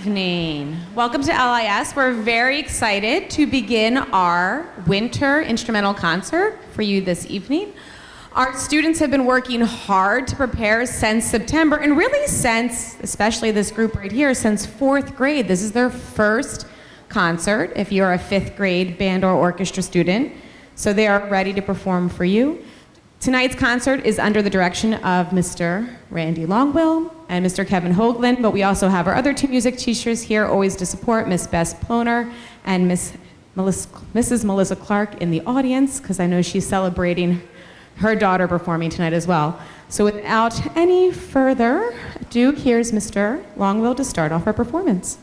evening. Welcome to LIS. We're very excited to begin our winter instrumental concert for you this evening. Our students have been working hard to prepare since September, and really since, especially this group right here, since fourth grade. This is their first concert if you're a fifth grade band or orchestra student. So they are ready to perform for you. Tonight's concert is under the direction of Mr. Randy Longwell and Mr. Kevin Hoagland, but we also have our other two music teachers here always to support, Miss Bess Ploner and Mrs. Melissa Clark in the audience, because I know she's celebrating her daughter performing tonight as well. So without any further ado, here's Mr. Longwell to start off our performance.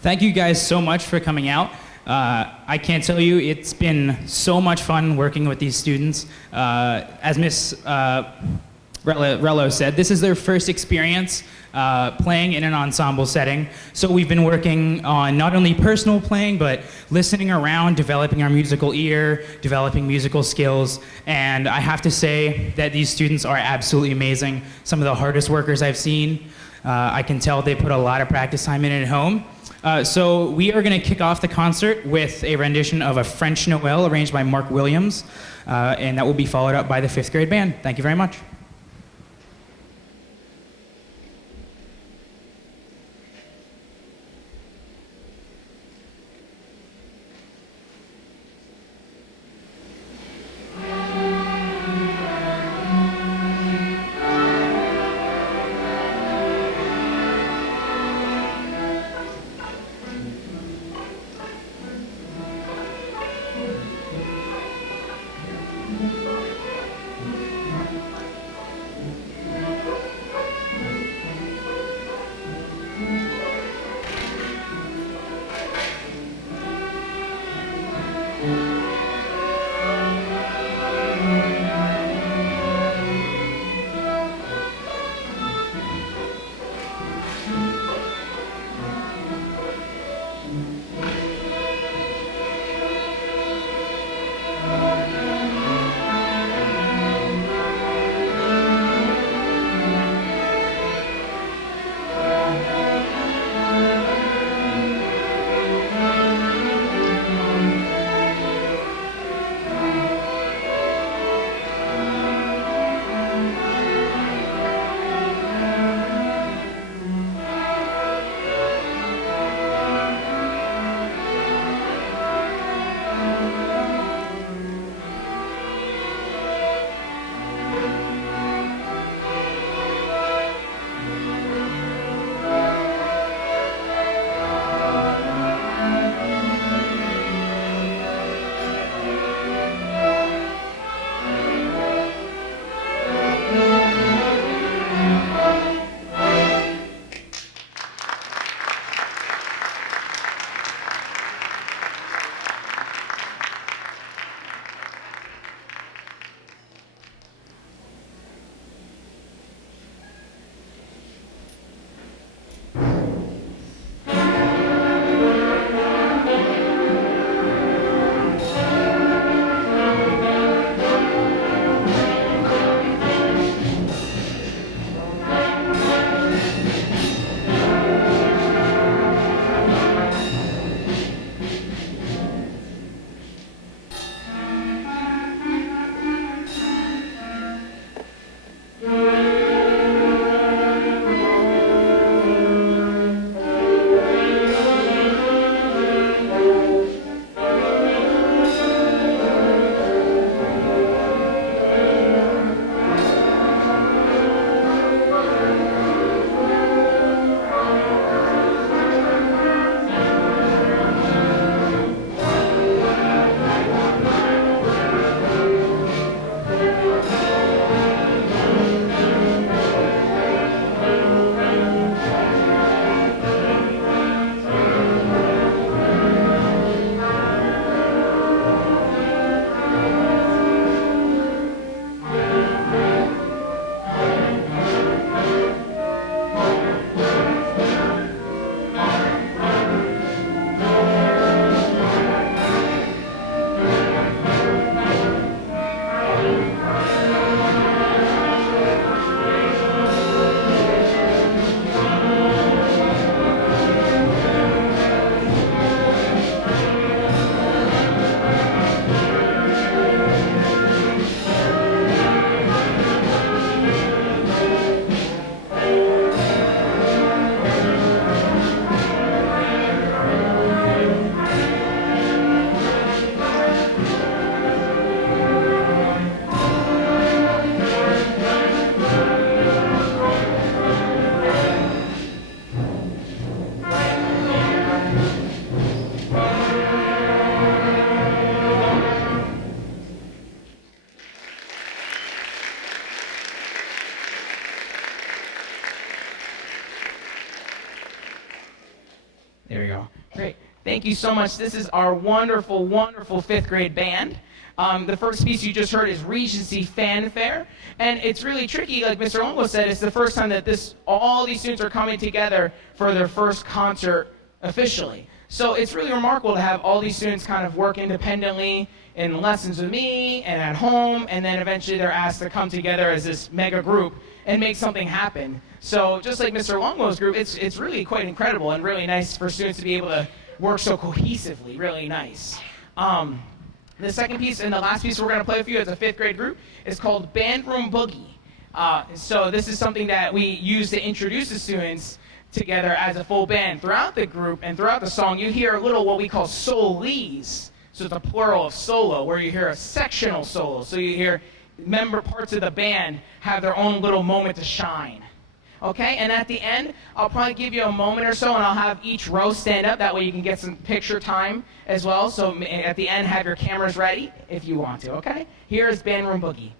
Thank you guys so much for coming out. I can't tell you, it's been so much fun working with these students. As Miss Rello said, this is their first experience playing in an ensemble setting. So we've been working on not only personal playing, but listening around, developing our musical ear, developing musical skills. And I have to say that these students are absolutely amazing. Some of the hardest workers I've seen. I can tell they put a lot of practice time in at home. So we are going to kick off the concert with a rendition of a French Noel arranged by Mark Williams, and that will be followed up by the fifth grade band. Thank you very much. There we go. Great. Thank you so much. This is our wonderful, wonderful 5th grade band. The first piece you just heard is Regency Fanfare, and it's really tricky, like Mr. Longo said, it's the first time that all these students are coming together for their first concert officially. So it's really remarkable to have all these students kind of work independently in lessons with me and at home, and then eventually they're asked to come together as this mega group and make something happen. So just like Mr. Longo's group, it's really quite incredible and really nice for students to be able to work so cohesively, really nice. The second piece and the last piece we're going to play with you as a 5th grade group is called Band Room Boogie. So this is something that we use to introduce the students together as a full band. Throughout the group and throughout the song, you hear a little what we call solis. So it's a plural of solo, where you hear a sectional solo. So you hear parts of the band have their own little moment to shine. Okay, and at the end, I'll probably give you a moment or so, and I'll have each row stand up. That way you can get some picture time as well. So at the end, have your cameras ready if you want to, okay? Here's Band Room Boogie.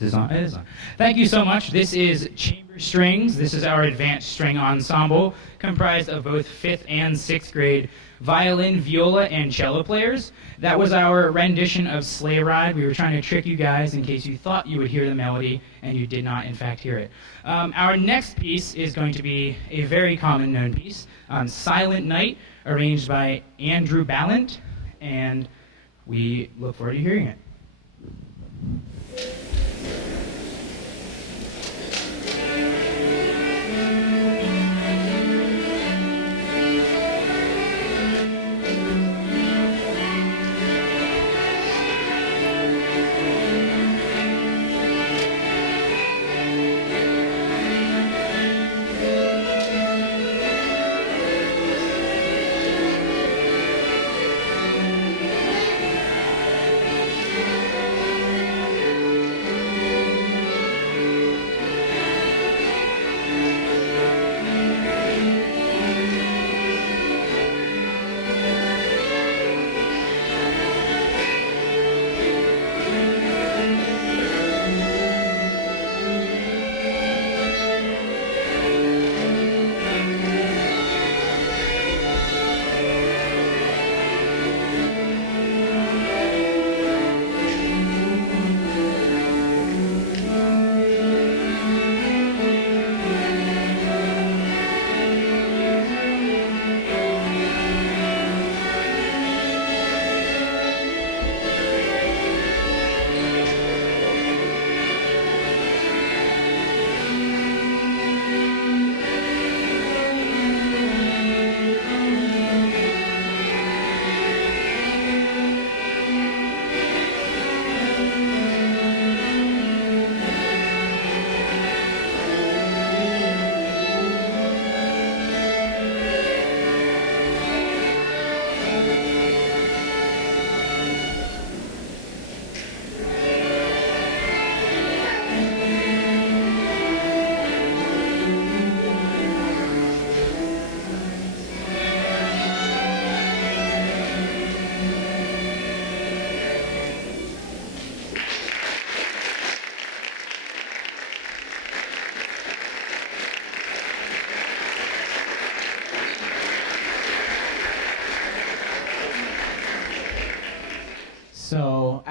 It is on. It is on. Thank you so much. This is Chamber Strings. This is our advanced string ensemble comprised of both 5th and 6th grade violin, viola, and cello players. That was our rendition of Sleigh Ride. We were trying to trick you guys in case you thought you would hear the melody and you did not, in fact, hear it. Our next piece is going to be a very common known piece, Silent Night, arranged by Andrew Ballant, and we look forward to hearing it.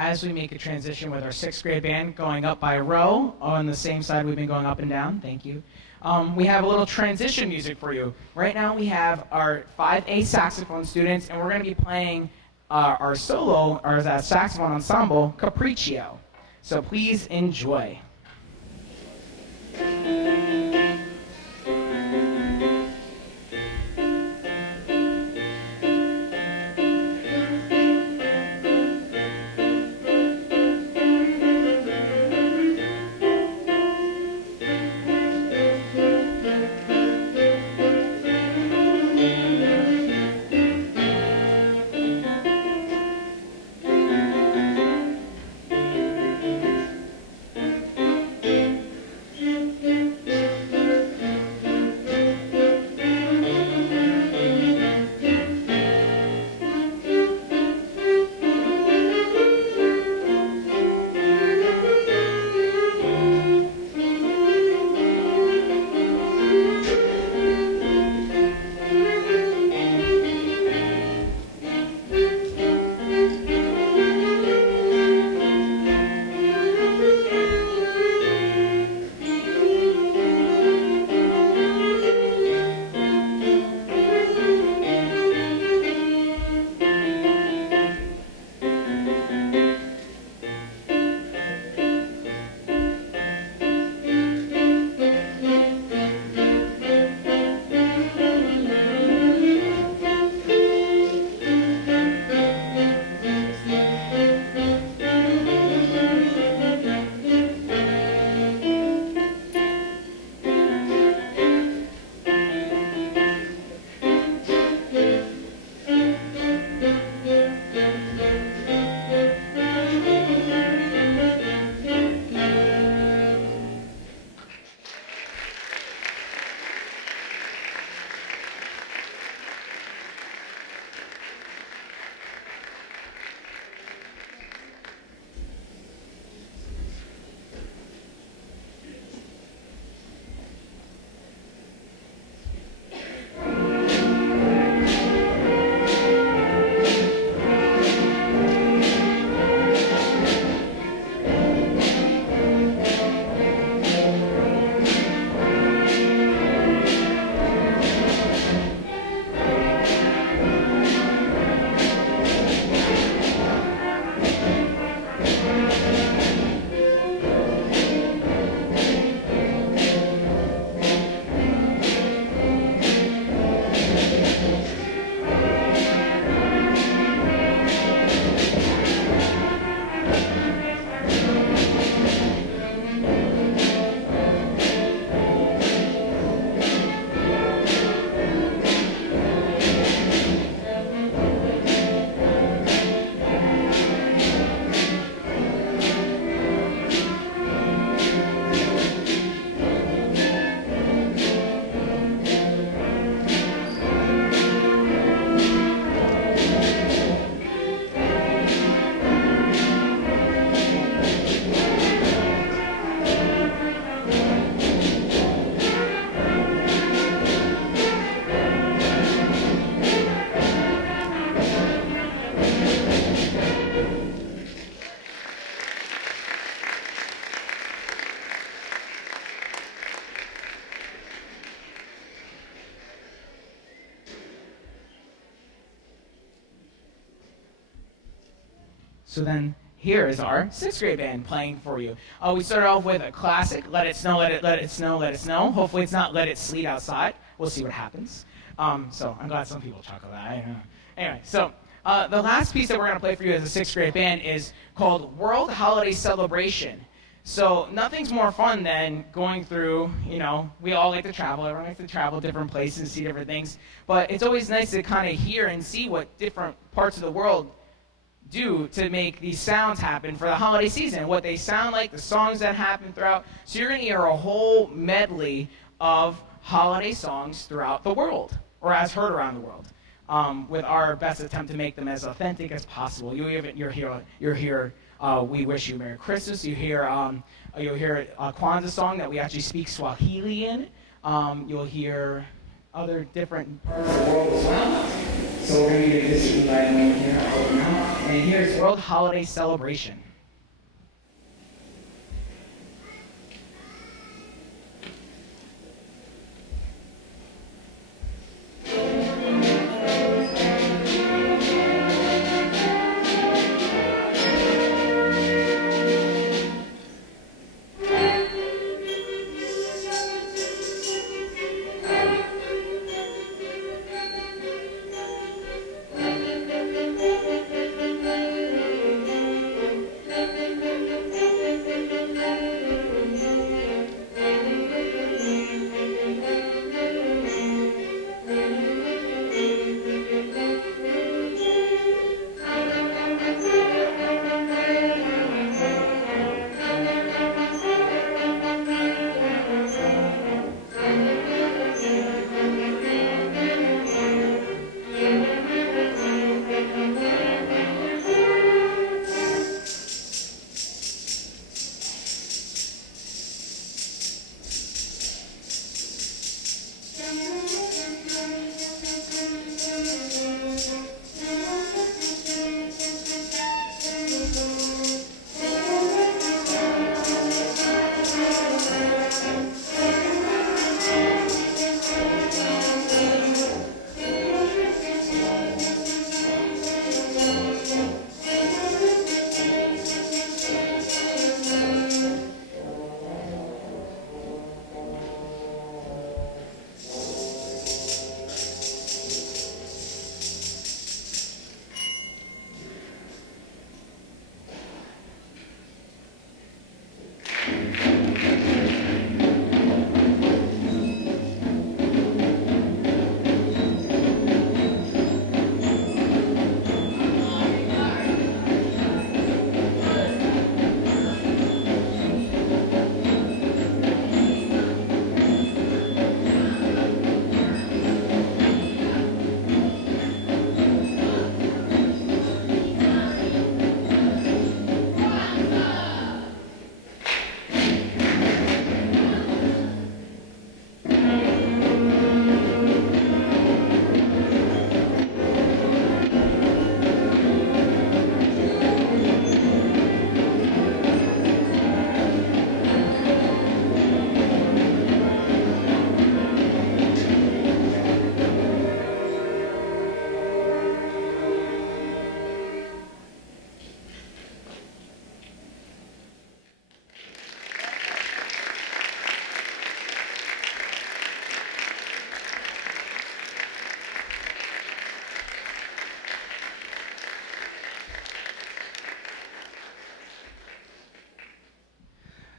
as we make a transition with our 6th grade band going up by row on the same side we've been going up and down. Thank you. We have a little transition music for you. Right now we have our 5A saxophone students, and we're going to be playing our solo, or that saxophone ensemble, Capriccio. So please enjoy. So then here is our 6th grade band playing for you. We started off with a classic, Let It Snow, Let It, Let It Snow, Let It Snow. Hopefully it's not Let It Sleet Outside. We'll see what happens. So I'm glad some people chuckle that. Anyway, so the last piece that we're going to play for you as a 6th grade band is called World Holiday Celebration. So nothing's more fun than going through, we all like to travel. Everyone likes to travel different places and see different things. But it's always nice to kind of hear and see what different parts of the world do to make these sounds happen for the holiday season, what they sound like, the songs that happen throughout. So you're going to hear a whole medley of holiday songs throughout the world, or as heard around the world, with our best attempt to make them as authentic as possible. You'll hear We Wish You a Merry Christmas. You'll hear a Kwanzaa song that we actually speak Swahili in. You'll hear other different parts of the world as well. So we're going to give this environment here. I'll open up. And here's World Holiday Celebration.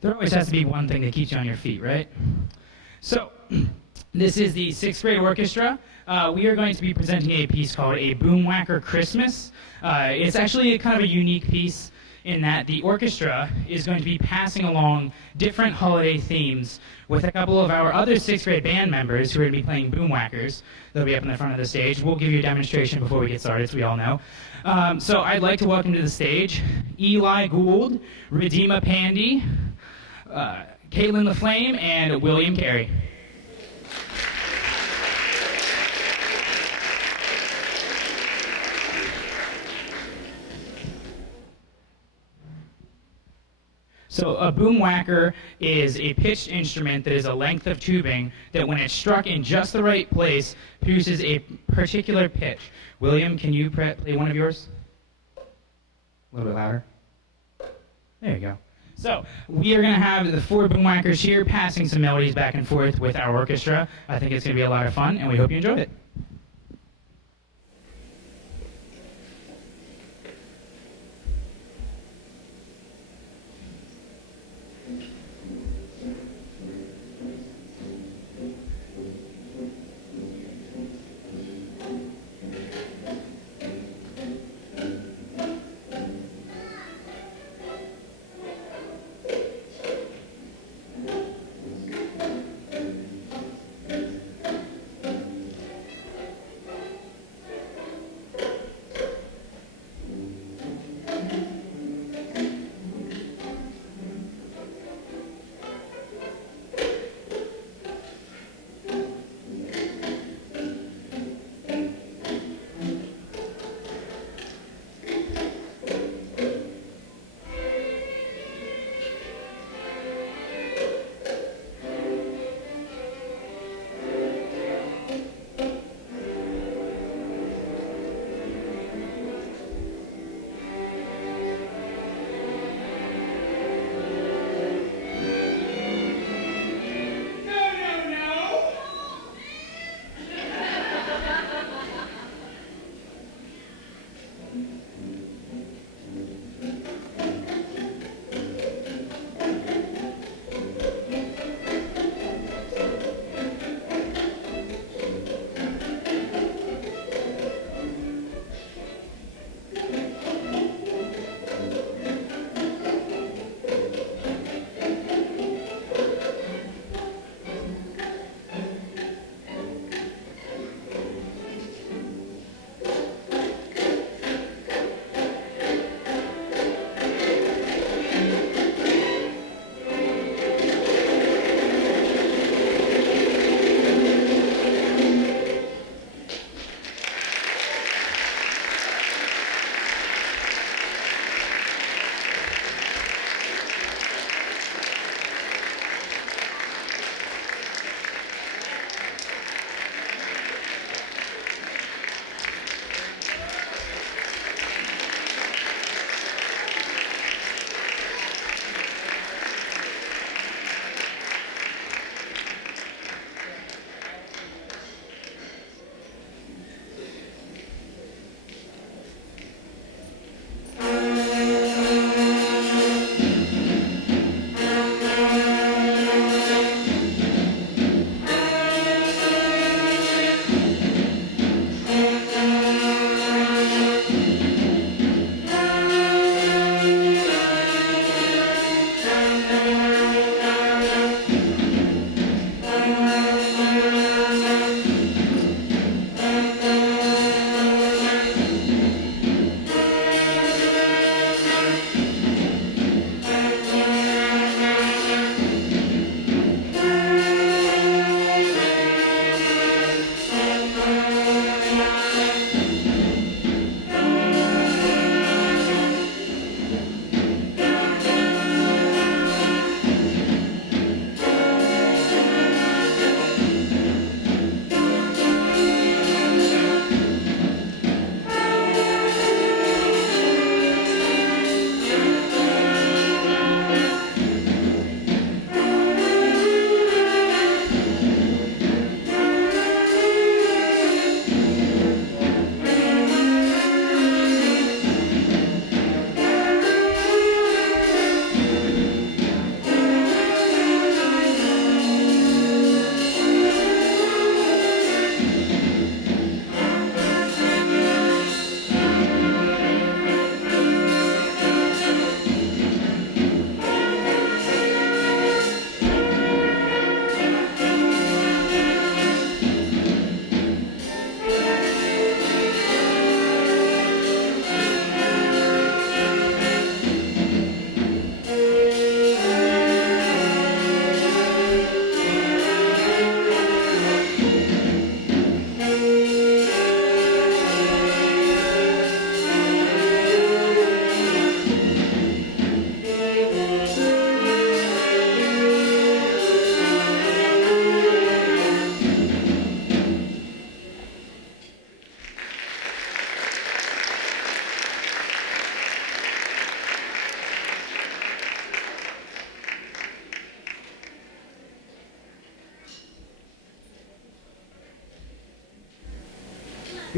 There always has to be one thing that keeps you on your feet, right? So, this is the 6th grade orchestra. We are going to be presenting a piece called A Boomwhacker Christmas. It's actually a kind of a unique piece in that the orchestra is going to be passing along different holiday themes with a couple of our other 6th grade band members who are going to be playing boomwhackers. They'll be up in the front of the stage. We'll give you a demonstration before we get started, as we all know. So I'd like to welcome to the stage Eli Gould, Redeema Pandy, Caitlin the Flame, and William Carey. So a boomwhacker is a pitched instrument that is a length of tubing that when it's struck in just the right place produces a particular pitch. William, can you play one of yours? A little bit louder. There you go. So we are going to have the 4 boomwhackers here passing some melodies back and forth with our orchestra. I think it's going to be a lot of fun, and we hope you enjoy it.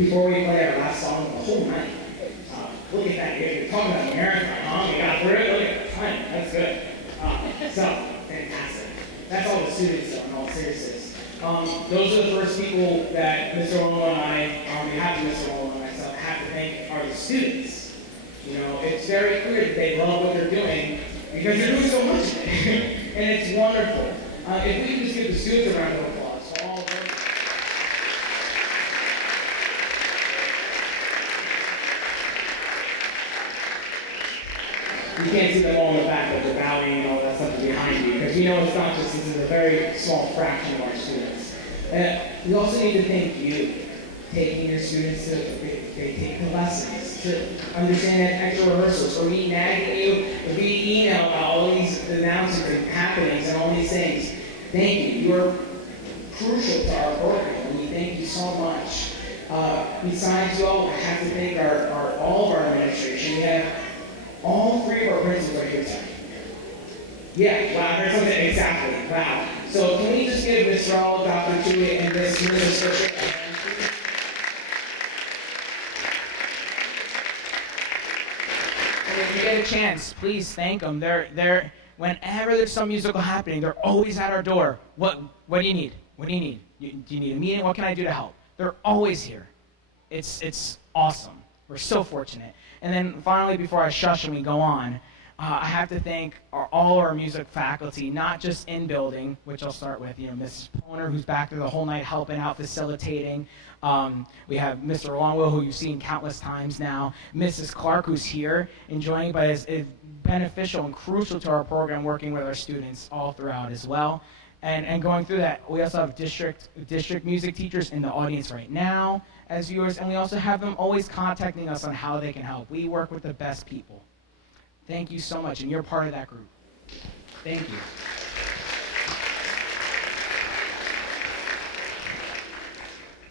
before we play our last song of the whole night. Look at that, you're talking about marathon, huh? We got through it, look at the time, that's good. So, fantastic. That's all the students though, in all seriousness. Those are the first people that Mr. Olo and I, on behalf of Mr. Olo and myself, have to thank are the students. You know, it's very clear that they love what they're doing because they're doing so much of it. And it's wonderful. If we can just give the students a round of applause for all of them. You can't see them all in the back, but they're bowing and all that stuff behind you, because you know it's not just, this is a very small fraction of our students. We also need to thank you, taking your students to, they take the lessons, to understand that extra rehearsals, or me nagging you, or being emailed about all these announcements and happenings and all these things. Thank you. You're crucial to our program, and we thank you so much. Besides you all, I have to thank all of our administration. We have all three of our principals are here tonight. Yeah, wow, there's something, exactly, wow. So can we just give Ms. Raul, Dr. Tui, and Ms. Fisher a hand, please? And if you get a chance, please thank them. They're whenever there's some musical happening, they're always at our door. What do you need? What do you need? Do you need a meeting? What can I do to help? They're always here. It's awesome. We're so fortunate. And then finally, before I shush and we go on, I have to thank all our music faculty, not just in building, which I'll start with, Mrs. Poner, who's back there the whole night helping out, facilitating. We have Mr. Longwell, who you've seen countless times now. Mrs. Clark, who's here, enjoying, but is beneficial and crucial to our program, working with our students all throughout as well. And going through that, we also have district music teachers in the audience right now as viewers, and we also have them always contacting us on how they can help. We work with the best people. Thank you so much, and you're part of that group. Thank you.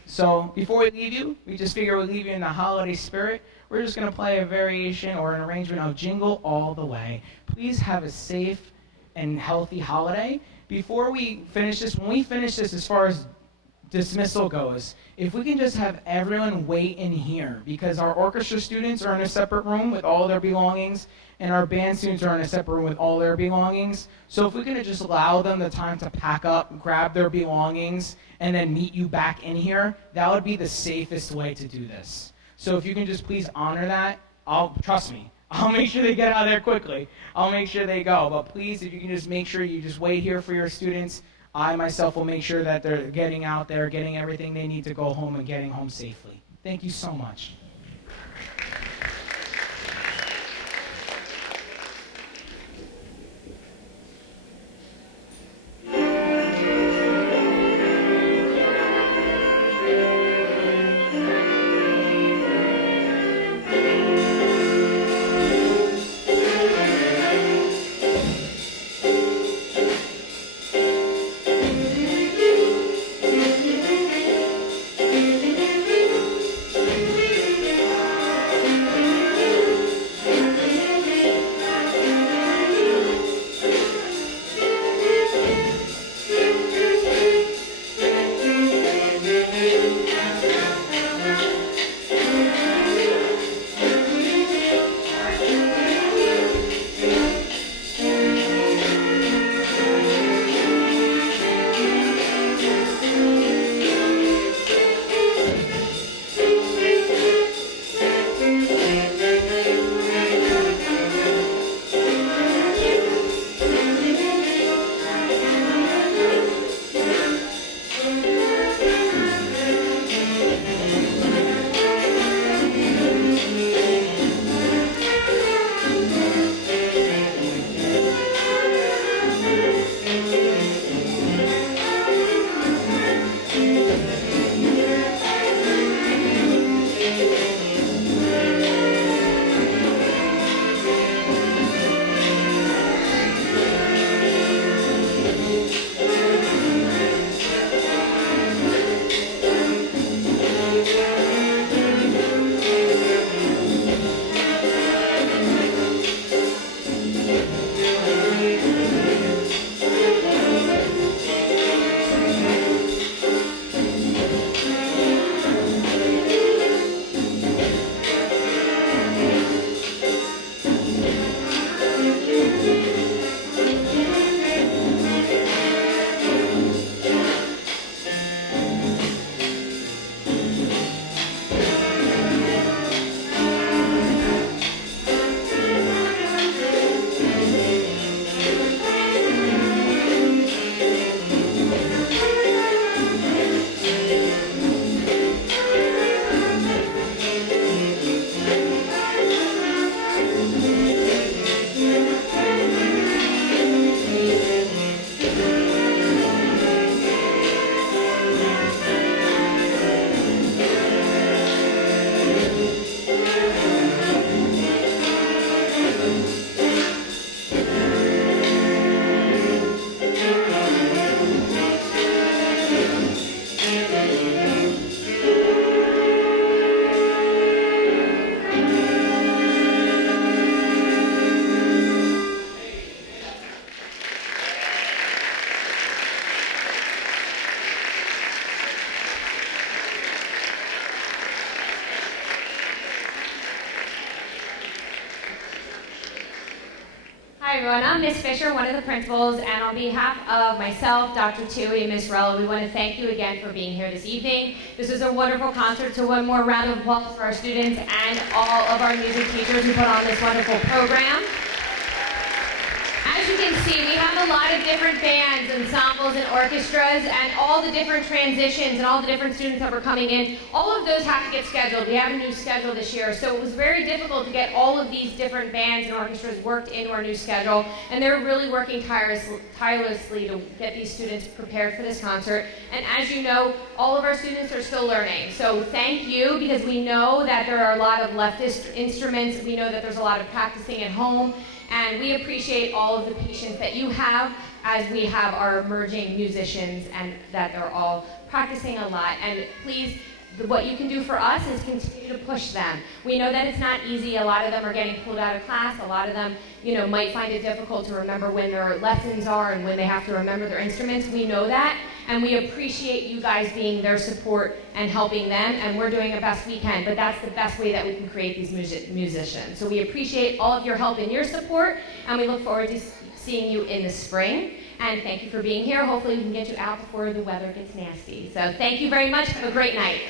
So before we leave you, we just figure we'll leave you in the holiday spirit. We're just going to play a variation or an arrangement of Jingle All the Way. Please have a safe and healthy holiday. Before we finish this, when we finish this as far as dismissal goes, if we can just have everyone wait in here, because our orchestra students are in a separate room with all their belongings, and our band students are in a separate room with all their belongings. So if we can just allow them the time to pack up, grab their belongings, and then meet you back in here, that would be the safest way to do this. So if you can just please honor that, trust me, I'll make sure they get out of there quickly. I'll make sure they go. But please, if you can just make sure you just wait here for your students, I myself will make sure that they're getting out there, getting everything they need to go home and getting home safely. Thank you so much. everyone. I'm Miss Fisher, one of the principals, and on behalf of myself, Dr. Tui, and Miss Rella, we want to thank you again for being here this evening. This was a wonderful concert, so one more round of applause for our students and all of our music teachers who put on this wonderful program. As you can see, we have a lot of different bands, ensembles, and orchestras, and all the different transitions and all the different students that were coming in. All of those have to get scheduled. We have a new schedule this year, so it was very difficult to get all of these different bands and orchestras worked into our new schedule, and they're really working tirelessly to get these students prepared for this concert. And as you know, all of our students are still learning, so thank you, because we know that there are a lot of leftist instruments. We know that there's a lot of practicing at home. And we appreciate all of the patience that you have as we have our emerging musicians and that they're all practicing a lot. And please, what you can do for us is continue to push them. We know that it's not easy. A lot of them are getting pulled out of class. A lot of them, might find it difficult to remember when their lessons are and when they have to remember their instruments. We know that, and we appreciate you guys being their support and helping them, and we're doing the best we can, but that's the best way that we can create these musicians. So we appreciate all of your help and your support, and we look forward to seeing you in the spring. And thank you for being here. Hopefully we can get you out before the weather gets nasty. So thank you very much. Have a great night.